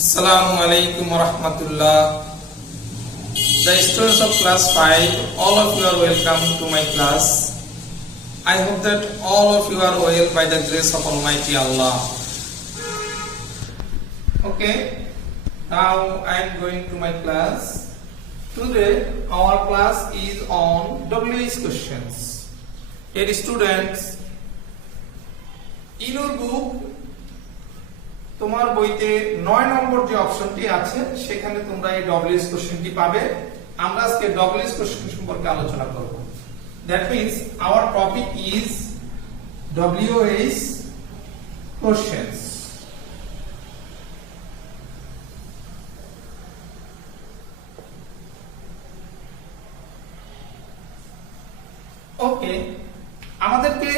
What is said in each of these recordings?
Assalamu alaikum warahmatullah. The students of class 5, all of you are welcome to my class. I hope that all of you are well by the grace of Almighty Allah. Okay, now I am going to my class. Today our class is on WH questions. Dear students, in your book তোমার বইতে 9 নম্বর যে অপশনটি আছে সেখানে তোমরা এই W S কোশ্চেনটি পাবে। আমরা আজকে ডব্লিউএস কোশ্চেন সম্পর্কে আলোচনা করব। That means our topic is ডব্লিউএস কোশ্চেনস। ওকে, আমাদেরকে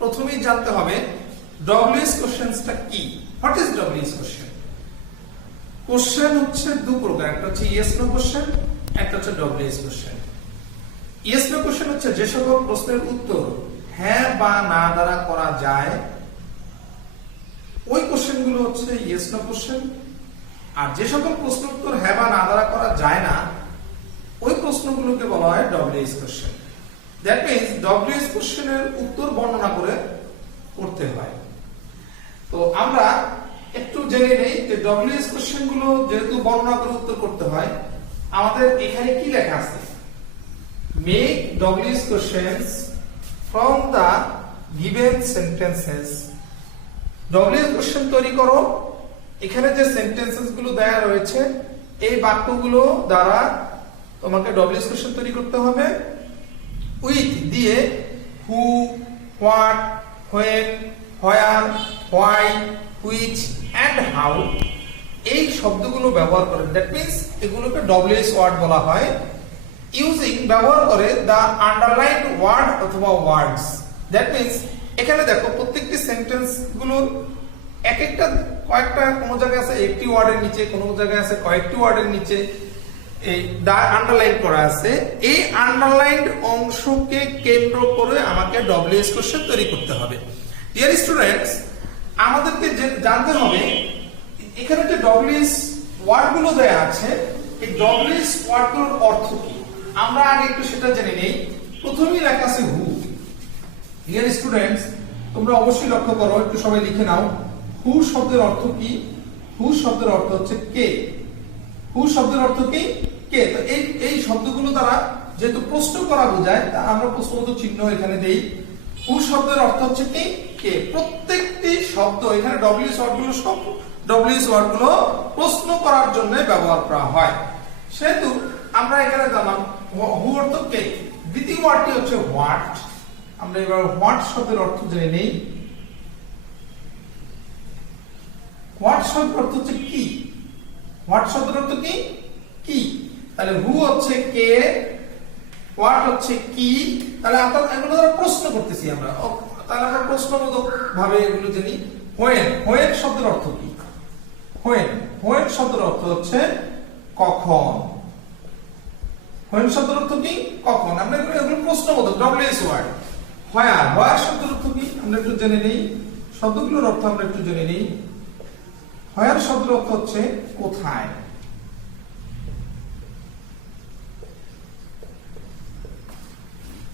প্রথমেই জানতে হবে ডব্লিউএস কোশ্চেনসটা কি। What is WH question? Question হচ্ছে দুই প্রকার, একটা হচ্ছে yes no question, একটা হচ্ছে WH question. Yes no question হচ্ছে যে সকল প্রশ্নের উত্তর হ্যাঁ বা না দ্বারা করা যায় ওই কোশ্চেনগুলো হচ্ছে yes no question, আর যে সকল প্রশ্নের উত্তর হ্যাঁ বা না দ্বারা করা যায় না ওই প্রশ্নগুলোকে বলা হয় WH question. That means WH question এর উত্তর বর্ণনা করে করতে হয়। তো আমরা একটু জেনে নেই যে ডব্লিউএস কোশ্চেন গুলো যেহেতু বর্ণনা করে উত্তর করতে হয়, আমাদের এখানে কি লেখা আছে? Make WH questions from the given sentences. WH question তৈরি করো, এখানে যে সেন্টেন্সেস গুলো দেয়া রয়েছে এই বাক্যগুলো দ্বারা তোমাকে ডব্লিউএস কোশ্চেন তৈরি করতে হবে। উইথ দিয়ে who, what, when, where, why, which and how এই শব্দগুলো ব্যবহার করে। দ্যাট মিন্স এগুলোকে ডব্লিউএস ওয়ার্ড বলা হয়। ইউজিং ব্যবহার করে দা আন্ডারলাইনড ওয়ার্ড অথবা ওয়ার্ডস। দ্যাট মিন্স এখানে দেখো প্রত্যেকটি সেন্টেন্স গুলোর এক একটা কয়েকটা কোন জায়গায় আছে একটি ওয়ার্ডের নিচে, কোন জায়গায় আছে কয়েকটি ওয়ার্ডের নিচে এই দা আন্ডারলাইন করা আছে। এই আন্ডারলাইনড অংশকে কেন্দ্র করে আমাকে ডব্লিউএস কোশ্চেন তৈরি করতে হবে। ডিয়ার স্টুডেন্টস, আমাদেরকে জানতে হবে এখানে যে ডব্লিউএস ওয়ার্ড গুলো দেয়া আছে এই ডব্লিউএস ওয়ার্ড গুলোর অর্থ কি আমরা আগে একটু সেটা জেনে নেই। প্রথমেই লেখা আছে হু। ডিয়ার স্টুডেন্টস, তোমরা অবশ্যই লক্ষ্য করো, একটু সবাই লিখে নাও। হু শব্দের অর্থ কি? হু শব্দের অর্থ হচ্ছে কে। হু শব্দের অর্থ কি? কে। তো এই শব্দগুলো দ্বারা যেহেতু প্রশ্ন করা বোঝায় তা আমরা প্রশ্নবোধক চিহ্ন এখানে দেই। হু শব্দের অর্থ হচ্ছে কি? কে। প্রত্যেকটি শব্দ এখানে ডব্লিউএস ওয়ার্ড গুলো সব ডব্লিউএস ওয়ার্ড গুলো প্রশ্ন করার জন্য ব্যবহার করা হয়। সেহেতু আমরা এখানে জানলাম হু অর্থ কে। দ্বিতীয় ওয়ার্ডটি হচ্ছে হোয়াট। আমরা এবার হোয়াট শব্দের অর্থ জেনে নেই। হোয়াট শব্দের অর্থ হচ্ছে কি। হোয়াট শব্দের অর্থ কি? কি। তাহলে হু হচ্ছে কে, হোয়াট হচ্ছে কি। তাহলে আমরা এগুলো দ্বারা প্রশ্ন করতেছি আমরা, তাহলে আমরা প্রশ্নবোধক ভাবে এগুলো জানি। হোয়েন। হোয়েন শব্দের অর্থ কি? হোয়েন। হোয়েন শব্দের অর্থ হচ্ছে কখন। হোয়েন শব্দের অর্থ কি? কখন। আমরা এগুলো প্রশ্নবোধক ডব্লিউএস ওয়ার্ড। হোয়ার। হোয়ার শব্দের অর্থ কি আমরা একটু জেনে নেই। শব্দগুলোর অর্থ আমরা একটু জেনে নেই। হোয়ার শব্দের অর্থ হচ্ছে কোথায়।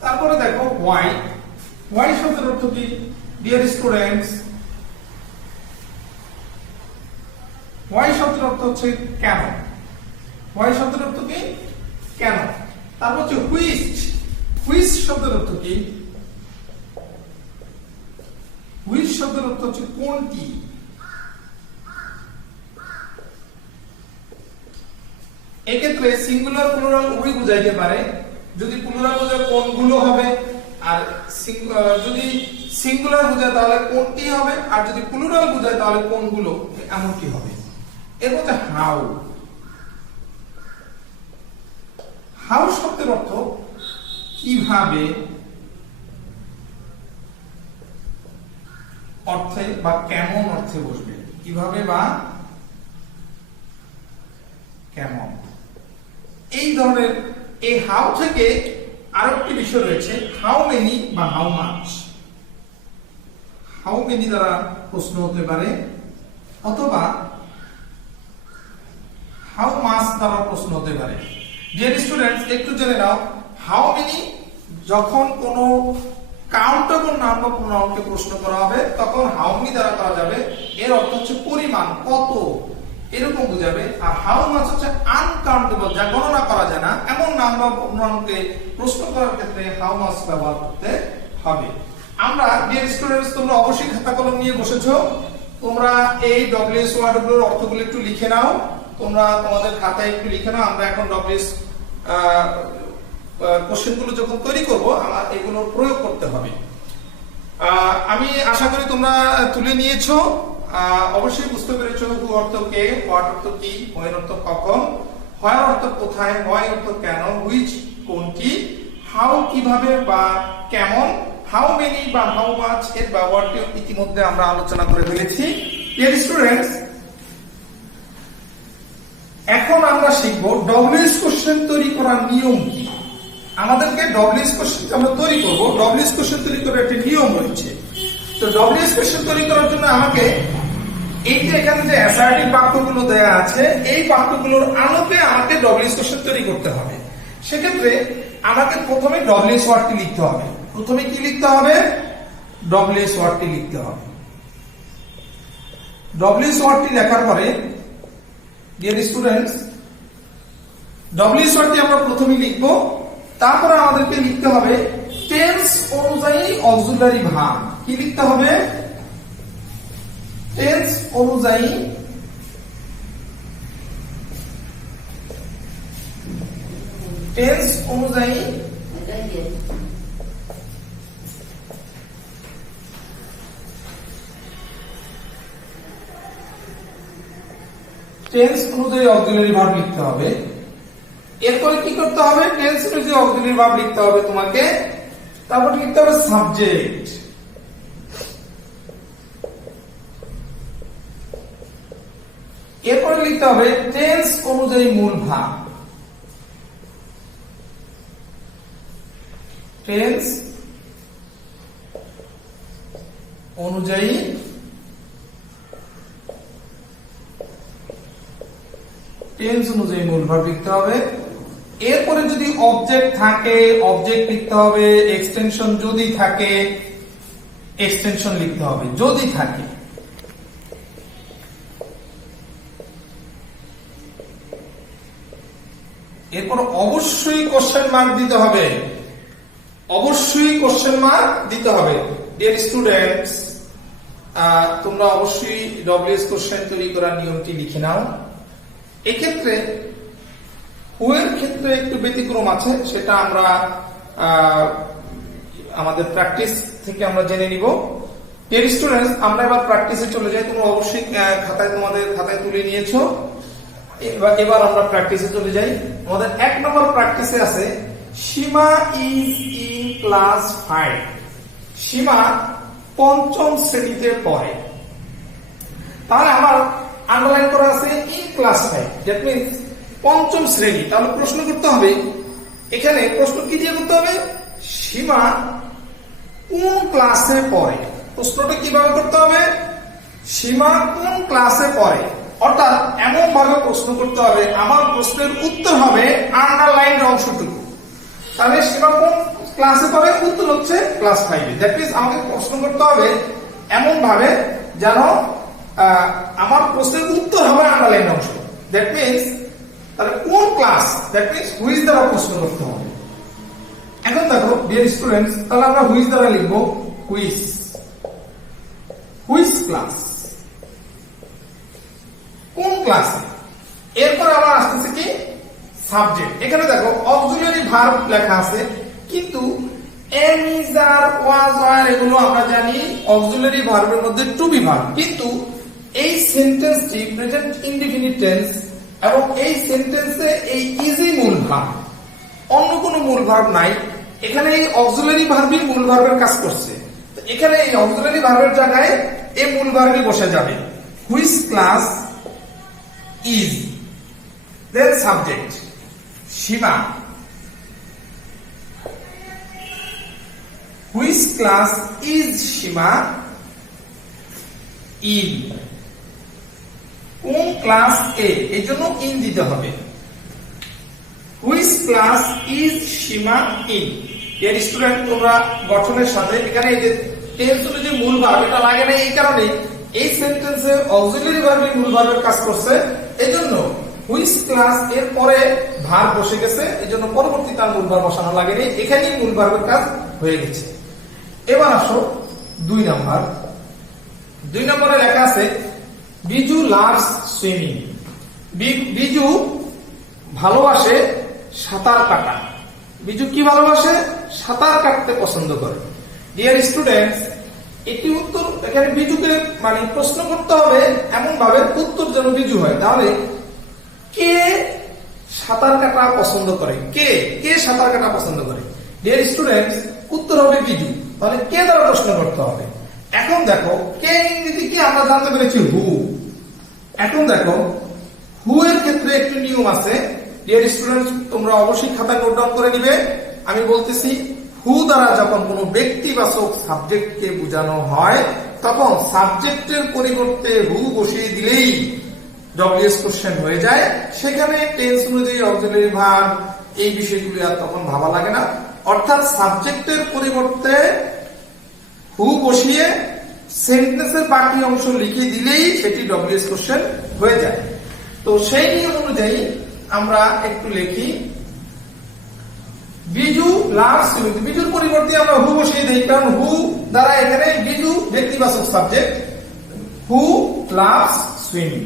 তারপরে দেখো হোয়াই। হোয়াই শব্দের অর্থ কি? ডিয়ার স্টুডেন্টস, হোয়াই শব্দের অর্থ হচ্ছে কেন। হোয়াই শব্দের অর্থ কি? কেন। তারপর হচ্ছে হুইচ। হুইচ শব্দের অর্থ কি? হুইচ শব্দের অর্থ হচ্ছে কোনটি। এক্ষেত্রে সিঙ্গুলার প্লুরাল উভয় বুঝাইতে পারে। যদি প্লুরাল বোঝায় কোনগুলো হবে, আর যদি সিঙ্গুলার বোঝায় তাহলে কোনটি হবে, আর যদি প্লুরাল বোঝায় তাহলে কোনগুলো এমনটি হবে। এর মধ্যে হাউ। হাউ শব্দের অর্থ কিভাবে অর্থে বা কেমন অর্থে বসবে। কিভাবে বা কেমন, এই ধরনের। এই হাউ থেকে আরেকটি বিষয় রয়েছে হাউ মেনি বা হাউ মাচ। হাউ মেনি দ্বারা প্রশ্ন হতে পারে, অথবা হাউ মাচ দ্বারা প্রশ্ন হতে পারে। ডিয়ার স্টুডেন্টস, একটু জেনে নাও, হাউ মেনি যখন কোনো কাউন্টেবল নাউন বা প্রোনাউনকে প্রশ্ন করা হবে তখন হাউ মেনি দ্বারা করা যাবে, এর অর্থ হচ্ছে পরিমাণ, কত, এরকম বোঝাবে। আর হাউ মাচ হচ্ছে আনকাউন্টেবল, যা গণনা করা যায় না, এমন নাউন বা প্রোনাউনকে প্রশ্ন করার ক্ষেত্রে হাউ মাচ ব্যবহার করতে হবে। আমরা ডিয়ার স্টুডেন্টস, তোমরা অবশ্যই খাতা কলম নিয়ে বসেছো, তোমরা এই ডব্লিউএস ওয়ার্ডগুলোর অর্থগুলো একটু লিখে নাও, তোমরা তোমাদের খাতায় একটু লিখে নাও। আমরা এখন ডব্লিউএস কোশ্চেনগুলো যখন তৈরি করব আমার এগুলোর প্রয়োগ করতে হবে। আমি আশা করি তোমরা তুলে নিয়েছো, অবশ্যই বুঝতে পেরেছো হু অর্থ কে, হোয়াট অর্থ কি, হোয়েন অর্থ কখন, হোয়ার অর্থ কোথায়, হোয়াই অর্থ কেন, হুইচ কোনটি, হাউ কিভাবে বা কেমন, হাউ মেনি বা হাউ মাচ এর ব্যবহারটি ইতিমধ্যে আমরা আলোচনা করে ফেলেছি। ডিয়ার স্টুডেন্টস, এখন আমরা শিখব ডব্লিউএস কোশ্চেন তৈরি করার নিয়ম কি। আমাদেরকে ডব্লিউএস কোশ্চেন আমরা তৈরি করব, ডব্লিউএস কোশ্চেন তৈরি করার একটা নিয়ম রয়েছে। তো ডব্লিউএস কোশ্চেন তৈরি করার জন্য আমাকে এই যে এখানে যে অ্যাসার্টিভ বাক্যগুলো দেয়া আছে, এই বাক্যগুলোর আলোকে আমাকে ডব্লিউএস কোশ্চেন তৈরি করতে হবে। সেক্ষেত্রে আমাকে প্রথমে ডব্লিউএস ওয়ার্ডটি লিখতে হবে। প্রথমে কি লিখতে হবে? ডব্লিউএস ওয়ার্ডটি লিখতে হবে। ডব্লিউএস ওয়ার্ডটি লেখার পরে ডিয়ার স্টুডেন্টস, ডব্লিউএস ওয়ার্ডটি আমরা প্রথমে লিখব, তারপরে আমাদেরকে লিখতে হবে টেন্স অনুযায়ী অক্সিলারি ভার্ব। কি লিখতে হবে? টেন্স অনুযায়ী টেন্স অনুযায়ী অক্সিলারি ভার্ব লিখতে হবে। এরপরে কি করতে হবে? টেন্স অনুযায়ী অক্সিলারি ভার্ব লিখতে হবে তোমাকে। তারপর লিখতে হবে সাবজেক্ট। এরপরে লিখতে হবে টেন্স অনুযায়ী মূল ভার্ব। টেন্স অনুযায়ী মূল ভার্ব লিখতে হবে। এরপরে যদি অবজেক্ট থাকে অবজেক্ট লিখতে হবে, এক্সটেনশন যদি থাকে এক্সটেনশন লিখতে হবে যদি থাকে। এরপর অবশ্যই কোশ্চেন মার্ক দিতে হবে, অবশ্যই কোশ্চেন মার্ক দিতে হবে। ডিয়ার স্টুডেন্টস, তোমরা অবশ্যই ডব্লিউএস কোশ্চেন তৈরি করার নিয়মটি লিখে নাও। এক্ষেত্রে হু এর ক্ষেত্রে একটু ব্যতিক্রম আছে, সেটা আমরা আমাদের প্র্যাকটিস থেকে আমরা জেনে নিব। ডিয়ার স্টুডেন্টস, আমরা এবার প্র্যাকটিসে চলে যাই। তোমরা অবশ্যই তোমাদের খাতায় তুলে নিয়েছো। এবার আমরা প্র্যাকটিসে চলে যাই। আমাদের 1 নম্বর প্র্যাকটিসে আছে সীমা ইজ ইন ক্লাস 5। সীমা 5ম শ্রেণীতে পড়ে। তাহলে আমার আন্ডারলাইন করা আছে ইন ক্লাস 5, দ্যাট মিন্স 5ম শ্রেণী। তাহলে প্রশ্ন করতে হবে, এখানে প্রশ্ন কি দিয়ে করতে হবে? সীমা কোন ক্লাসে পড়ে। প্রশ্নটা কিভাবে করতে হবে? সীমা কোন ক্লাসে পড়ে, অর্থাৎ এমন ভাবে প্রশ্ন করতে হবে আমার প্রশ্নের উত্তর হবে আন্ডারলাইন অংশটুকু। তাহলে সীমা কোন ক্লাসে পড়ে, উত্তর হচ্ছে ক্লাস 5 এ। দ্যাট মিন্স আমাকে প্রশ্ন করতে হবে এমন ভাবে যেন আমার প্রশ্নের উত্তর হবে আন্ডারলাইন অংশ। দ্যাট মিন্স তাহলে কোন ক্লাস, দ্যাট মিন্স হুইচ দ্বারা প্রশ্ন করতে হবে। এখন দেখো ডিয়ার স্টুডেন্টস, তাহলে আমরা হুইচ দ্বারা লিখবো হুইচ ক্লাস, কোন ক্লাসে। এরপর আবার আসতেছে কি সাবজেক্ট। এখানে দেখো অক্সিলারি ভার্ব লেখা আছে, কিন্তু am, is, are, was, were এগুলো আমরা জানি অক্সিলারি ভার্বের মধ্যে টু বি ভার্ব। কিন্তু এই সেন্টেন্সটি প্রেজেন্ট ইনডিফিনিট টেন্স এবং এই সেন্টেন্সে এই ইজি মূল ভার্ব, অন্য কোনো মূল ভার্ব নাই। এখানে এই অক্সিলারি ভার্বই মূল ভার্বের কাজ করছে। তো এখানে এই অক্সিলারি ভার্বের জায়গায় এই মূল ভার্বই বসে যাবে। Which class is, then subject Seema. Which class is Seema in, কোন ক্লাস এ, এই জন্য ইন দিতে হবে। Which class is Seema in? এর স্টুডেন্ট, তোমরা গঠনের সাথে এখানে এই যে টেন্স যে মূল ভার্ব, এটা লাগে না এই কারণে এই সেন্টেন্সে অক্সিলারি ভার্বই মূল ভার্বের কাজ করছে, এজন্য হুইচ ক্লাস এর পরে ভার্ব বসে গেছে, এজন্য পরবর্তী তার মূল ভার্ব বসানো লাগেনি, এখানেই মূল ভার্বের কাজ হয়ে গেছে। এবার আসো 2 নাম্বার। 2 নম্বরে লেখা আছে বিজু লাভস সুইমিং। বিজু ভালোবাসে সাঁতার কাটা। বিজু কি ভালোবাসে? সাঁতার কাটতে পছন্দ করে। ডিয়ার স্টুডেন্টস, একটি উত্তর এখানে বিজুকে মানে প্রশ্ন করতে হবে এমন ভাবে উত্তর যেন বিজু হয়। তাহলে কে সাঁতার কাটা পছন্দ করে? কে কে সাঁতার কাটা পছন্দ করে? ডিয়ার স্টুডেন্টস, উত্তর হবে বিজু। তাহলে কে দ্বারা প্রশ্ন করতে হবে। এখন দেখো কে ইংরেজি কি আমরা জানতে পেরেছি হু। এখন দেখো হু এর ক্ষেত্রে একটি নিয়ম আছে। ডিয়ার স্টুডেন্টস, তোমরা অবশ্যই খাতায় নোট ডাউন করে নিবে। আমি বলতেছি হু দ্বারা যখন কোনো ব্যক্তিবাচক সাবজেক্টকে বোঝানো হয় তখন সাবজেক্টের পরিবর্তে হু বসিয়ে দিলেই ডব্লিউএস কোশ্চেন হয়ে যায়। সেখানে টেন্স অনুযায়ী অক্সিলারি ভার্ব এই বিষয়গুলি আর তখন ভাবা লাগে না। অর্থাৎ সাবজেক্টের পরিবর্তে হু বসিয়ে সেন্টেন্সের বাকি অংশ লিখে দিলেই সেটি ডব্লিউএস কোশ্চেন হয়ে যায়। তো সেই নিয়ম অনুযায়ী আমরা একটু লিখি বিজু লাভস সুইমিং। বিজুর পরিবর্তে আমরা হু বসিয়ে দিই, কারণ হু দ্বারা এখানে বিজু ব্যক্তিবাচক subject. Who loves swimming.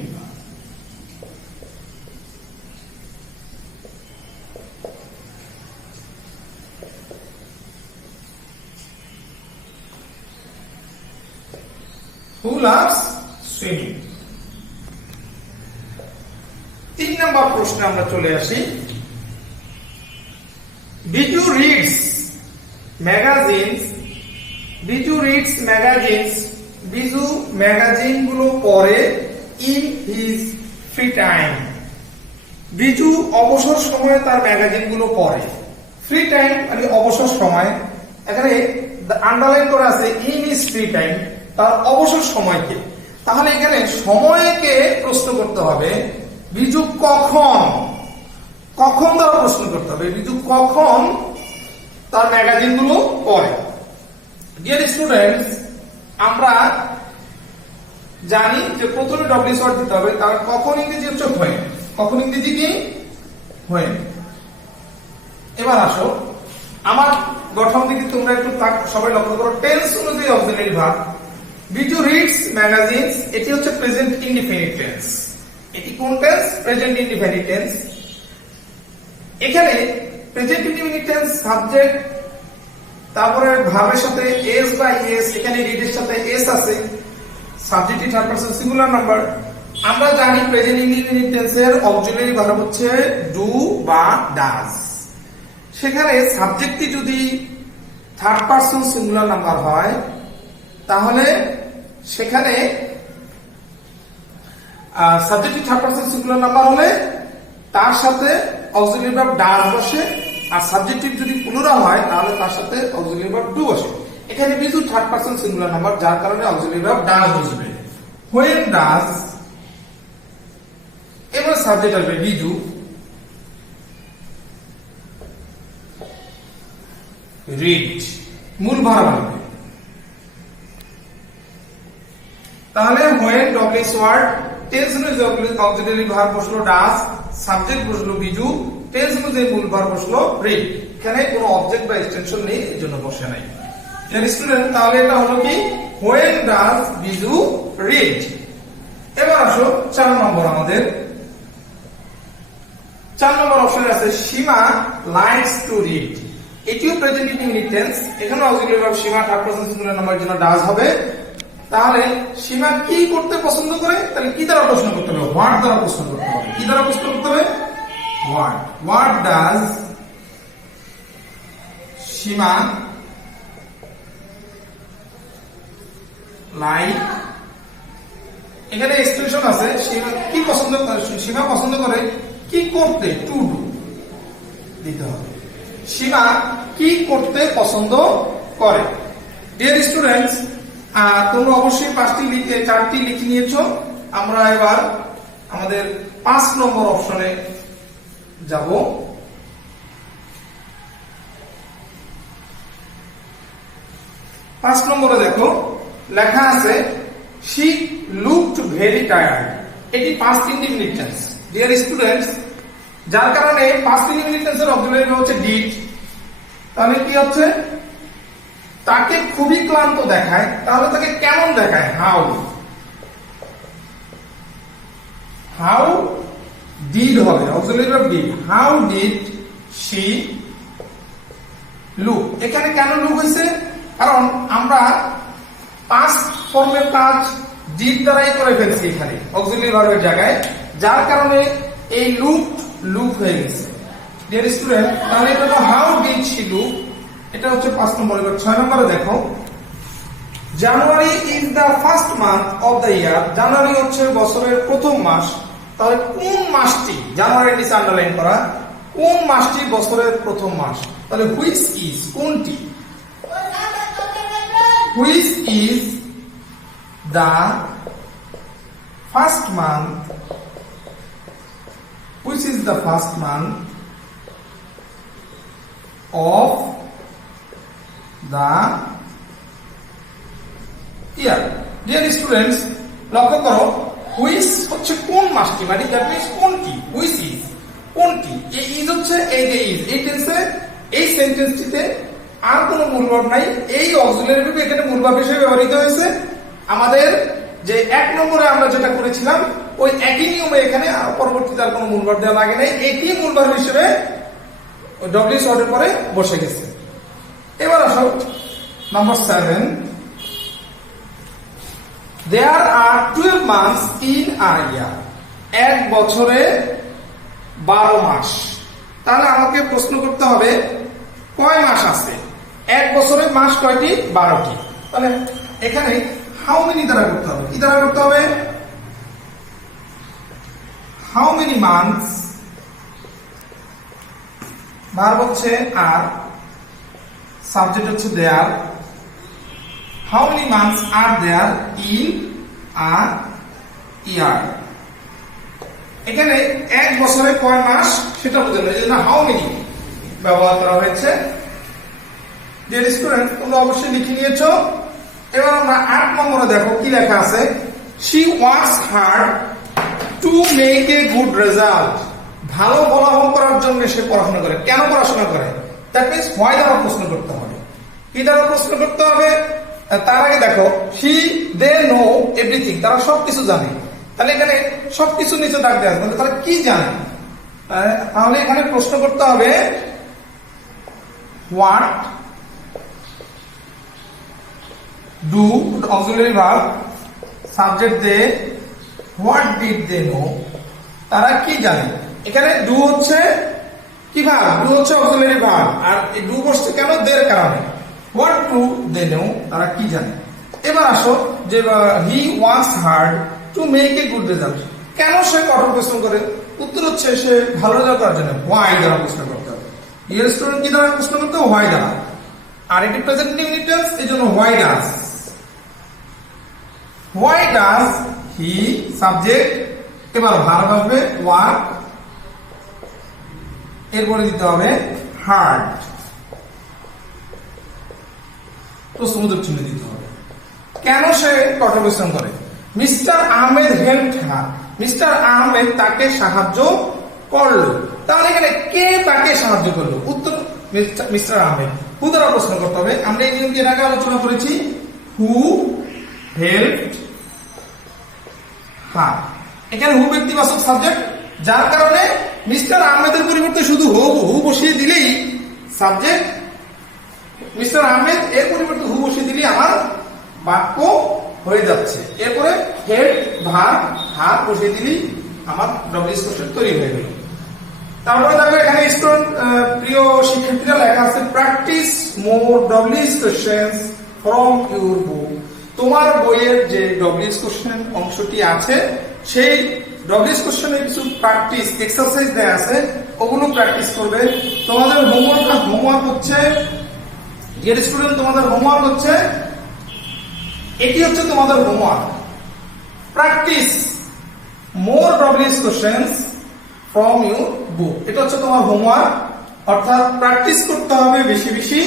Who loves swimming? 3 নম্বর প্রশ্নে আমরা চলে আসি। Biju reads magazines. Biju reads magazines. Biju magazine গুলো পড়ে in his free time. Biju অবসর সময়ে তার ম্যাগাজিন গুলো পড়ে। ফ্রি টাইম মানে অবসর সময়, এখানে আন্ডারলাইন করা আছে ইন হিজ ফ্রি টাইম, তার অবসর সময়কে। তাহলে এখানে সময়কে প্রশ্ন করতে হবে। বিজু কখন, কখন দ্বারা প্রশ্ন করতে হবে। বিজু কখন তার ম্যাগাজিন গুলো পড়ে। ডিয়ার স্টুডেন্টস, আমরা জানি যে প্রথমে ডব্লিউএস ওয়ার্ড দিতে হবে, তার কখন ইংরেজি হচ্ছে হোয়েন। কখন ইংরেজি কি? হোয়েন। এবার আসো আমার গঠন দিকে তোমরা একটু সবাই লক্ষ্য করো। টেন্স অনুযায়ী auxiliary verb. Biju reads magazines, এটি হচ্ছে প্রেজেন্ট ইনডিফিনিট টেন্স। এটি কোন টেন্স? Present indefinite tense. এখানে প্রেজেন্ট ইনডিফিনিট টেন্স সাবজেক্ট, তারপরে ভার্বের সাথে এস বা এস, এখানে রিডের সাথে এস আছে, সাবজেক্টটি থার্ড পারসন সিঙ্গুলার নাম্বার। আমরা জানি প্রেজেন্ট ইনডিফিনিট টেন্সের অক্সিলারি ভার্ব হচ্ছে ডু বা ডাজ। সেখানে সাবজেক্টটি যদি থার্ড পারসন সিঙ্গুলার নাম্বার হয় তাহলে সেখানে সাবজেক্টটি থার্ড পারসন সিঙ্গুলার নাম্বার হলে তার সাথে অক্সিলারি ভার্ব ডাজ বসে, আর সাবজেক্টিভ যদি প্লুরাল হয় তাহলে তার সাথে অক্সিলারি ভার্ব ডু বসে। এখানে Biju third person singular number, যার কারণে অক্সিলারি ভার্ব ডাজ বসবে। হোয়েন ডাজ, এবার সাবজেক্ট আসবে বিজু। রিড, মূল ভার্ব আসবে। তাহলে হোয়েন ডব্লিউএস ওয়ার্ড, টেন্স অনুযায়ী অক্সিলারি ভার্ব বসলো ডাজ, সাবজেক্ট বসলো বিজু, টেন্স অনুযায়ী মূল ভার্ব বসলো রিড। এখানে কোনো অবজেক্ট বা এক্সটেনশন নেই, এজন্য বসে নাই। স্টুডেন্ট, তাহলে এটা হলো কি? When does Biju read. এবার আসো 4 নম্বর। আমাদের 4 নম্বর অপশনে আছে সীমা লাইকস টু রিড। এটিও প্রেজেন্ট ইনডিফিনিট টেন্স। এখানে অক্সিলারি ভার্ব সীমা থার্ড পারসন সিঙ্গুলার নাম্বারের জন্য ডাজ হবে। তাহলে সীমা কি করতে পছন্দ করে? তাহলে কি দ্বারা প্রশ্ন করতে হবে? হোয়াট দ্বারা প্রশ্ন করতে হবে। কি দ্বারা প্রশ্ন করতে হবে? What. What does Seema like. এখানে এক্সপ্রেশন আছে সীমা কি পছন্দ করে। সীমা পছন্দ করে কি করতে, টু ডু দিতে হবে। সীমা কি করতে পছন্দ করে। ডিয়ার স্টুডেন্টস, তোমরা অবশ্যই 4টি লিখে নিয়েছো। আমরা এবার আমাদের 5 নম্বর অপশনে যাব। 5 নম্বরে দেখো লেখা আছে she looked very tired। এটি past indefinite tense। Dear students, যার কারণে past indefinite tense এর অক্সিলারি ভার্ব হচ্ছে did। তাহলে কি হচ্ছে, তাকে খুবই ক্লান্ত দেখায়। তাহলে তাকে কেমন দেখায়? হাউ। হাউ ডিড হবে, auxiliary verb did. How did she look. এখানে কেন লুক হয়েছে? কারণ আমরা পাস্ট ফর্মের কাজ ডিড দ্বারাই করে ফেলছি এখানে অক্সিলারি ভার্বের জায়গায়, যার কারণে এই লুক হয়ে গেছে। ডিয়ার স্টুডেন্ট, তাহলে এটা তো হাউ ডিড শি লুক, এটা হচ্ছে 5 নম্বর। এবার 6 নম্বরে দেখো January is the first month of the year. January হচ্ছে বছরের প্রথম মাস। তাহলে কোন মাসটি, জানুয়ারির নিচে আন্ডারলাইন করা, কোন মাসটি বছরের প্রথম মাস? তাহলে হুইচ ইজ, কোনটি? Which is the first month, which is the first month of the year. Dear students, লক্ষ্য করো হুইচ হচ্ছে কোন মাসটি, মানে দ্যাট মিন্স কোনটি। হুইচ ইজ কোনটি, এই ইজ হচ্ছে এই যে ইজ, এই টেন্সে এই সেন্টেন্সটিতে আর কোনো মূল ভার্ব নাই। এই অক্সিলারি ভার্ব এখানে মূল ভার্ব হিসেবে ব্যবহৃত হয়েছে। আমাদের যে 1 নম্বরে আমরা যেটা করেছিলাম ওই একই নিয়মে এখানে পরবর্তীতে আর কোনো মূল ভার্ব দেওয়া লাগে নাই, একই মূল ভার্ব হিসেবে ডব্লিউএস ওয়ার্ডের পরে বসে গেছে। এবার আসো number 7। There are 12 months in a year। এক বছরে 12 মাস। তাহলে আমাকে প্রশ্ন করতে হবে কয় মাস আছে? এক বছরে মাস কয়টি? 12টি। তাহলে এখানে হাউ মেনি দ্বারা করতে হবে, কি দ্বারা করতে হবে? হাউ মেনি মান্থস, ভার্ব হচ্ছে আর, সাবজেক্ট হচ্ছে দেয়ার। How many months are there in a year? এখানে এক বছরে কয় মাস সেটা বোঝানো, এই জন্য হাউ মেনি ব্যবহার করা হয়েছে। ডিয়ার স্টুডেন্ট, তোমরা অবশ্যই লিখে নিয়েছো। এবার আমরা 8 নম্বরে দেখো কি লেখা আছে। she works hard to make a good result। ভালো ফলাফল করার জন্য সে পড়াশোনা করে। কেন পড়াশোনা করে? দ্যাট মিন্স হোয়াই দ্বারা প্রশ্ন করতে হবে। কি দ্বারা প্রশ্ন করতে হবে? তার আগে দেখো দে নো এভরিথিং, তারা সবকিছু জানে। তাহলে এখানে সবকিছু নিচে দাগ দেওয়া আছে, তারা কি জানে? তাহলে এখানে প্রশ্ন করতে হবে what do, auxiliary verb, subject they, what did they know, তারা কি জানে? এখানে ডু হচ্ছে কি ভার্ব? ডু হচ্ছে অক্সিলারি ভার্ব, আর এই ডু বসছে কেন? দের কারণে। হোয়াট ডু দে নো, তারা কি জানে? এবার আসো যে he works hard to make a good result. কেন সে কঠোর পরিশ্রম করে? উত্তর হচ্ছে সে ভালো রেজাল্ট করার জন্য। হোয়াই দ্বারা প্রশ্ন করতে হবে। ডিয়ার স্টুডেন্ট, কি দ্বারা প্রশ্ন করতে হবে? হোয়াই দ্বারা। আর এটি প্রেজেন্ট ইনডিফিনিট টেন্স, এই জন্য why does. Why does he, subject. এবার ভার্ব আসবে ওয়ার্ক, এরপরে দিতে হবে হার্ড, প্রশ্নবোধক চিহ্ন দিতে হবে। কেন সে কঠোর পরিশ্রম করে? মিস্টার আহমেদ হেল্পড হার। মিস্টার আহমেদ তাকে সাহায্য করলো। তাহলে এখানে কে তাকে সাহায্য করলো? উত্তর মিস্টার আহমেদ। হু দ্বারা প্রশ্ন করতে হবে। আমরা এই নিয়ম এর আগে আলোচনা করেছি। হু হেল্পড হার, এখানে হু ব্যক্তিবাচক সাবজেক্ট, যার কারণে মিস্টার আহমেদের পরিবর্তে শুধু হু বসিয়ে দিলেই সাবজেক্ট মিস্টার আহমেদ, এর পরিবর্তে হু বসিয়ে দিলেই আমার বাক্য হয়ে যাচ্ছে। এরপরে হেড ভার্ব হার বসিয়ে দিলেই আমার ডব্লিউএস কোশ্চেন তৈরি হয়ে গেল। তারপরে দেখো এখানে স্টুডেন্ট প্রিয় শিক্ষার্থীরা লেখা আছে practice more WH questions from your book. তোমার বইয়ের যে ডব্লিউএস কোশ্চেন অংশটি আছে সেই ডব্লিউএস কোশ্চেনের কিছু প্র্যাকটিস এক্সারসাইজ দেয়া আছে, ওগুলো প্র্যাকটিস করবে। তোমাদের হোমওয়ার্ক হচ্ছে, ডিয়ার স্টুডেন্ট, তোমাদের হোমওয়ার্ক হচ্ছে, এটি হচ্ছে তোমাদের homework. Practice more WS questions from your book. এটা হচ্ছে তোমার হোমওয়ার্ক, অর্থাৎ প্র্যাকটিস করতে হবে বেশি বেশি।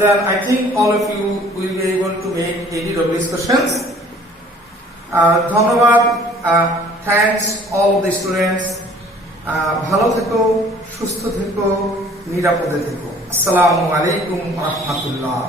Then I think all of you will be able to make 80 WS questions. ধন্যবাদ, thanks all of the students. ভালো থেকো, সুস্থ থেকো, নিরাপদে থেকো। আসসালামু আলাইকুম ওয়া রাহমাতুল্লাহ।